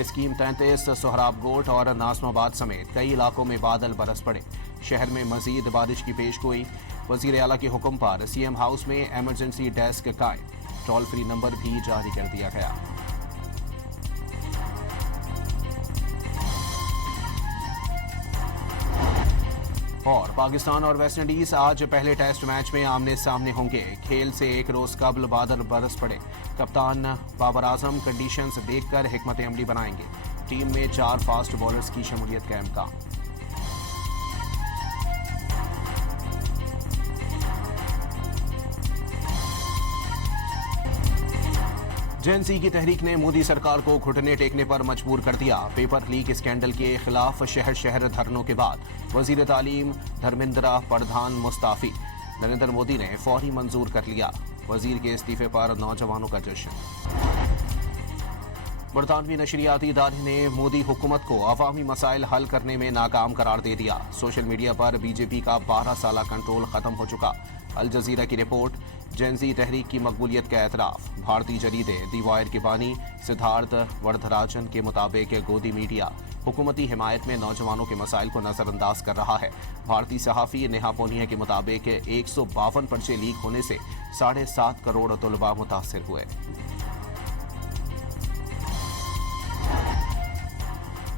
Scheme 33 Sohrab گوٹ اور ناظم سمیت کئی علاقوں میں بادل برس پڑے. شہر میں مزید بارش کی پیش گوئی. وزیر اعلیٰ کے حکم پر سی ایم ہاؤس میں ایمرجنسی ڈیسک قائم. ٹول فری نمبر بھی جاری کر دیا گیا. اور پاکستان اور ویسٹ انڈیز آج پہلے ٹیسٹ میچ میں آمنے سامنے ہوں گے. کھیل سے ایک روز قبل بادل برس پڑے. کپتان بابر اعظم کنڈیشنز دیکھ کر حکمت عملی بنائیں گے. ٹیم میں 4 فاسٹ بالرز کی شمولیت کا امکان. جین سی کی تحریک نے مودی سرکار کو گھٹنے ٹیکنے پر مجبور کر دیا. پیپر لیک اسکینڈل کے خلاف شہر شہر دھرنوں کے بعد وزیر تعلیم دھرمیندرا پردھان مستعفی. نریندر مودی نے فوری منظور کر لیا. وزیر کے استعفے پر نوجوانوں کا جشن. برطانوی نشریاتی ادارے نے مودی حکومت کو عوامی مسائل حل کرنے میں ناکام قرار دے دیا. سوشل میڈیا پر بی جے پی کا 12 سالہ کنٹرول ختم ہو چکا. الجزیرہ کی رپورٹ. جینزی تحریک کی مقبولیت کا اعتراف. بھارتی جریدے دی وائر کے بانی سدھارتھ وردھراجن کے مطابق گودی میڈیا حکومتی حمایت میں نوجوانوں کے مسائل کو نظر انداز کر رہا ہے. بھارتی صحافی نیہا پونیا کے مطابق 152 پرچے لیک ہونے سے 7.5 کروڑ طلباء متاثر ہوئے.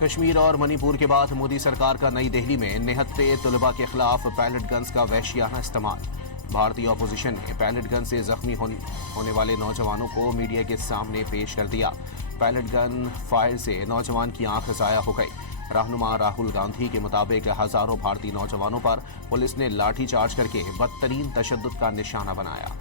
کشمیر اور منی پور کے بعد مودی سرکار کا نئی دہلی میں نہتے طلباء کے خلاف پیلٹ گنز کا وحشیانہ استعمال. بھارتی اپوزیشن نے پیلٹ گن سے زخمی ہونے والے نوجوانوں کو میڈیا کے سامنے پیش کر دیا. پیلٹ گن فائر سے نوجوان کی آنکھ ضائع ہو گئی. رہنما راہل گاندھی کے مطابق ہزاروں بھارتی نوجوانوں پر پولیس نے لاٹھی چارج کر کے بدترین تشدد کا نشانہ بنایا.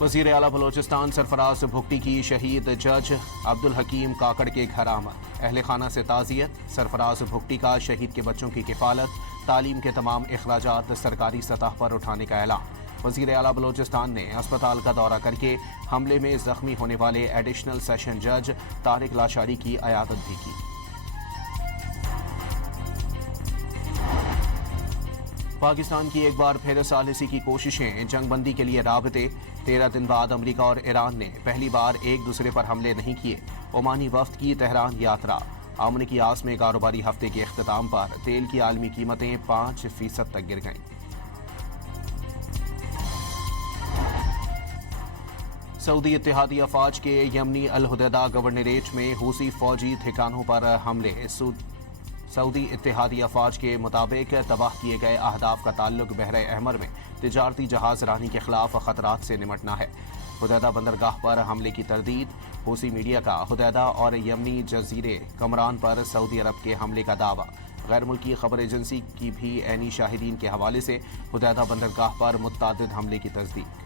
وزیر اعلیٰ بلوچستان سرفراز بھگٹی کی شہید جج عبدالحکیم کاکڑ کے گھر آمد. اہل خانہ سے تعزیت. سرفراز بھگٹی کا شہید کے بچوں کی کفالت تعلیم کے تمام اخراجات سرکاری سطح پر اٹھانے کا اعلان. وزیر اعلیٰ بلوچستان نے اسپتال کا دورہ کر کے حملے میں زخمی ہونے والے ایڈیشنل سیشن جج طارق لاشاری کی عیادت بھی کی. پاکستان کی ایک بار پھر ثالثی کی کوششیں. جنگ بندی کے لیے رابطے. 13 دن بعد امریکہ اور ایران نے پہلی بار ایک دوسرے پر حملے نہیں کیے. عمانی وفد کی تہران یاترا. امن کی آس میں کاروباری ہفتے کے اختتام پر تیل کی عالمی قیمتیں 5% تک گر گئیں. سعودی اتحادی افواج کے یمنی الحدیدہ گورنریٹ میں حوثی فوجی ٹھکانوں پر حملے. سعودی اتحادی افواج کے مطابق تباہ کیے گئے اہداف کا تعلق بحر احمر میں تجارتی جہاز رانی کے خلاف خطرات سے نمٹنا ہے. حدیدہ بندرگاہ پر حملے کی تردید. حوثی میڈیا کا حدیدہ اور یمنی جزیرے کمران پر سعودی عرب کے حملے کا دعویٰ. غیر ملکی خبر ایجنسی کی بھی عینی شاہدین کے حوالے سے حدیدہ بندرگاہ پر متعدد حملے کی تصدیق.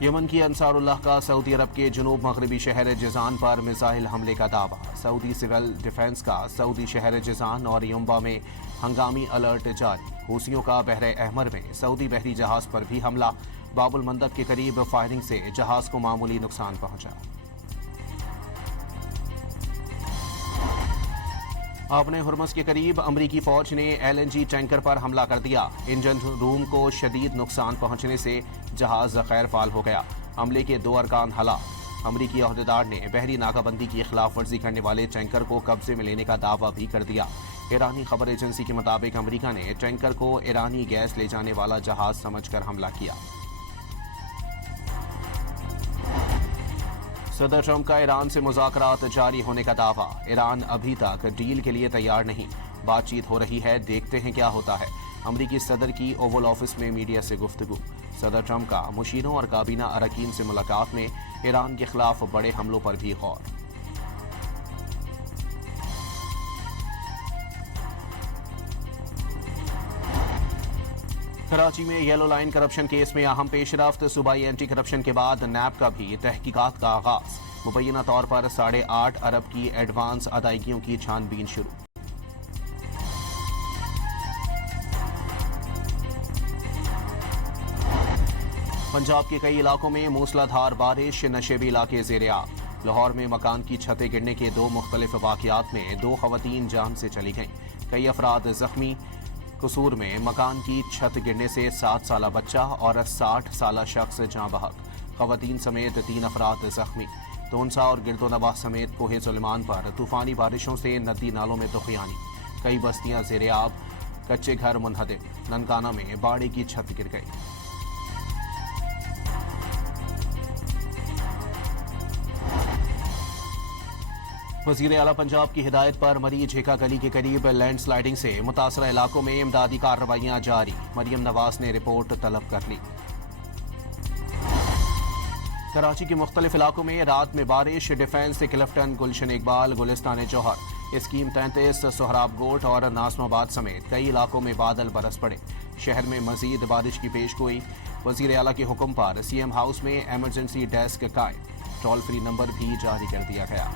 یمن کی انصار اللہ کا سعودی عرب کے جنوب مغربی شہر جیزان پر میزائل حملے کا دعویٰ. سعودی سول ڈیفنس کا سعودی شہر جیزان اور ینبع میں ہنگامی الرٹ جاری. حوثیوں کا بحر احمر میں سعودی بحری جہاز پر بھی حملہ. باب المندب کے قریب فائرنگ سے جہاز کو معمولی نقصان پہنچا. اپنے ہرمز کے قریب امریکی فوج نے LNG ٹینکر پر حملہ کر دیا. انجن روم کو شدید نقصان پہنچنے سے جہاز غیر فعال ہو گیا. حملے کے 2 ارکان ہلاک. امریکی عہدیدار نے بحری ناکہ بندی کی خلاف ورزی کرنے والے ٹینکر کو قبضے میں لینے کا دعویٰ بھی کر دیا. ایرانی خبر ایجنسی کے مطابق امریکہ نے ٹینکر کو ایرانی گیس لے جانے والا جہاز سمجھ کر حملہ کیا. صدر ٹرمپ کا ایران سے مذاکرات جاری ہونے کا دعویٰ. ایران ابھی تک ڈیل کے لیے تیار نہیں. بات چیت ہو رہی ہے, دیکھتے ہیں کیا ہوتا ہے. امریکی صدر کی اوول آفس میں میڈیا سے گفتگو. صدر ٹرمپ کا مشیروں اور کابینہ اراکین سے ملاقات میں ایران کے خلاف بڑے حملوں پر بھی غور. کراچی میں یلو لائن کرپشن کیس میں اہم پیش رفت. صوبائی اینٹی کرپشن کے بعد نیب کا بھی تحقیقات کا آغاز. مبینہ طور پر 8.5 ارب کی ایڈوانس ادائیگیوں کی چھان بین شروع. پنجاب کے کئی علاقوں میں موسلادھار بارش. نشیبی علاقے زیر آب. لاہور میں مکان کی چھتیں گرنے کے 2 مختلف واقعات میں 2 خواتین جان سے چلی گئیں. کئی افراد زخمی. قصور میں مکان کی چھت گرنے سے 7 سالہ بچہ اور 60 سالہ شخص جاں بحق، خواتین سمیت 3 افراد زخمی۔ تونسا اور گرد و نواح سمیت کوہ سلیمان پر طوفانی بارشوں سے ندی نالوں میں طغیانی، کئی بستیاں زیر آب، کچے گھر منہدم۔ ننکانہ میں باڑی کی چھت گر گئی۔ وزیر اعلیٰ پنجاب کی ہدایت پر مری جھیکا گلی کے قریب لینڈ سلائیڈنگ سے متاثرہ علاقوں میں امدادی کارروائیاں جاری، مریم نواز نے رپورٹ طلب کر لی۔ کراچی کے مختلف علاقوں میں رات میں بارش، ڈیفنس کلفٹن، گلشن اقبال، گلستان جوہر، اسکیم 33، سہراب گوٹ اور ناظم آباد سمیت کئی علاقوں میں بادل برس پڑے۔ شہر میں مزید بارش کی پیش گوئی، وزیر اعلیٰ کے حکم پر سی ایم ہاؤس میں ایمرجنسی ڈیسک قائم، ٹول فری نمبر بھی جاری کر دیا گیا۔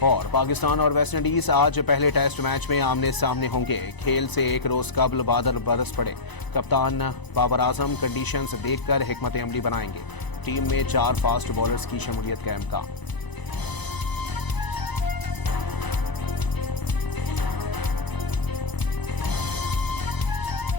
اور پاکستان اور ویسٹ انڈیز آج پہلے ٹیسٹ میچ میں آمنے سامنے ہوں گے۔ کھیل سے ایک روز قبل بادل برس پڑے، کپتان بابر اعظم کنڈیشنز دیکھ کر حکمت عملی بنائیں گے۔ ٹیم میں 4 فاسٹ بولرز کی شمولیت کا امکان۔